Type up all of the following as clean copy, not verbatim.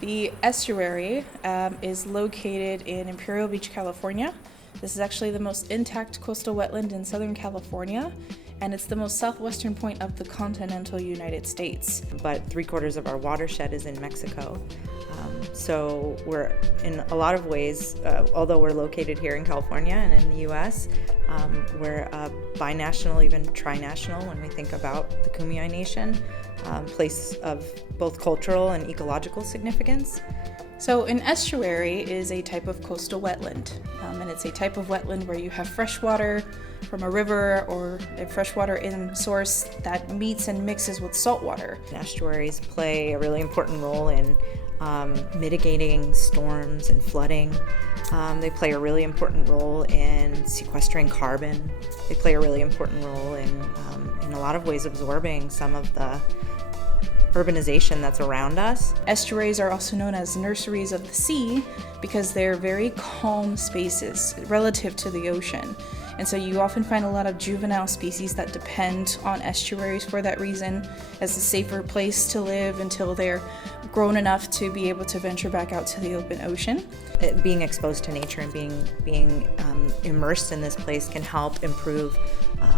The estuary is located in Imperial Beach, California. This is actually the most intact coastal wetland in Southern California, and it's the most southwestern point of the continental United States. But 3/4 of our watershed is in Mexico. So we're, in a lot of ways, although we're located here in California and in the US, we're binational, even trinational when we think about the Kumeyaay Nation, place of both cultural and ecological significance. So an estuary is a type of coastal wetland, and it's a type of wetland where you have fresh water from a river or a freshwater in source that meets and mixes with salt water. Estuaries play a really important role in mitigating storms and flooding. They play a really important role in sequestering carbon. They play a really important role in a lot of ways absorbing some of the urbanization that's around us. Estuaries are also known as nurseries of the sea because they're very calm spaces relative to the ocean. And so you often find a lot of juvenile species that depend on estuaries for that reason, as a safer place to live until they're grown enough to be able to venture back out to the open ocean. Being exposed to nature and being immersed in this place can help improve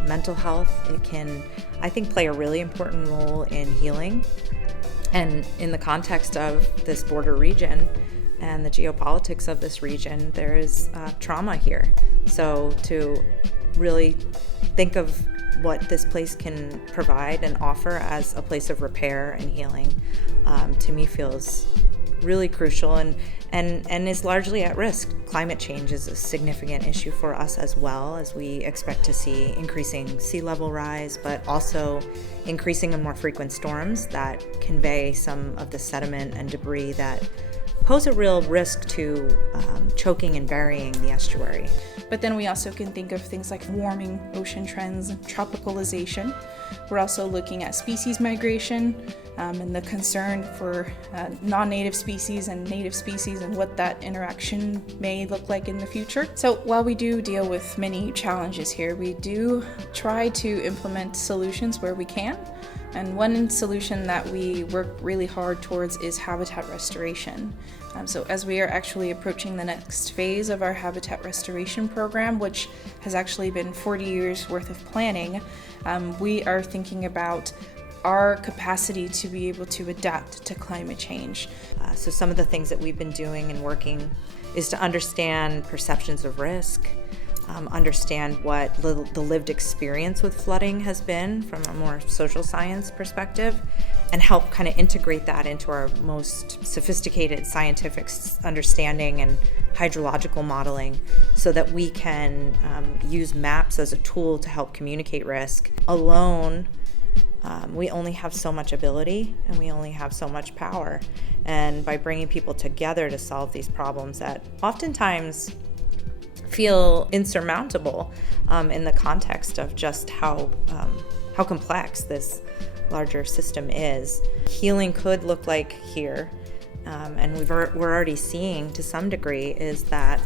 mental health. It can, I think, play a really important role in healing. And in the context of this border region and the geopolitics of this region, there is trauma here. So to really think of what this place can provide and offer as a place of repair and healing, to me feels really crucial and is largely at risk. Climate change is a significant issue for us as well, as we expect to see increasing sea level rise, but also increasing and more frequent storms that convey some of the sediment and debris that pose a real risk to choking and burying the estuary. But then we also can think of things like warming ocean trends and tropicalization. We're also looking at species migration and the concern for non-native species and native species and what that interaction may look like in the future. So while we do deal with many challenges here, we do try to implement solutions where we can. And one solution that we work really hard towards is habitat restoration. So as we are actually approaching the next phase of our habitat restoration program, which has actually been 40 years worth of planning, we are thinking about our capacity to be able to adapt to climate change. So some of the things that we've been doing and working is to understand perceptions of risk, understand what the lived experience with flooding has been from a more social science perspective, and help kind of integrate that into our most sophisticated scientific understanding and hydrological modeling so that we can use maps as a tool to help communicate risk. Alone, we only have so much ability and we only have so much power. And by bringing people together to solve these problems that oftentimes feel insurmountable in the context of just how complex this larger system is. Healing could look like here, and we're already seeing to some degree, is that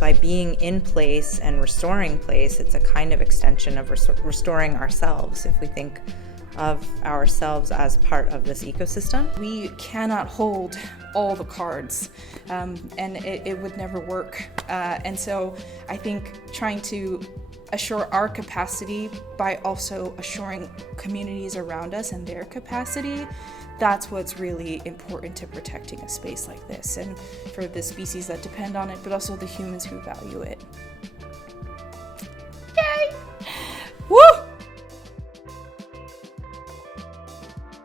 by being in place and restoring place, it's a kind of extension of restoring ourselves if we think of ourselves as part of this ecosystem. We cannot hold all the cards, and it would never work. And so I think trying to assure our capacity by also assuring communities around us and their capacity, that's what's really important to protecting a space like this, and for the species that depend on it, but also the humans who value it. Yay!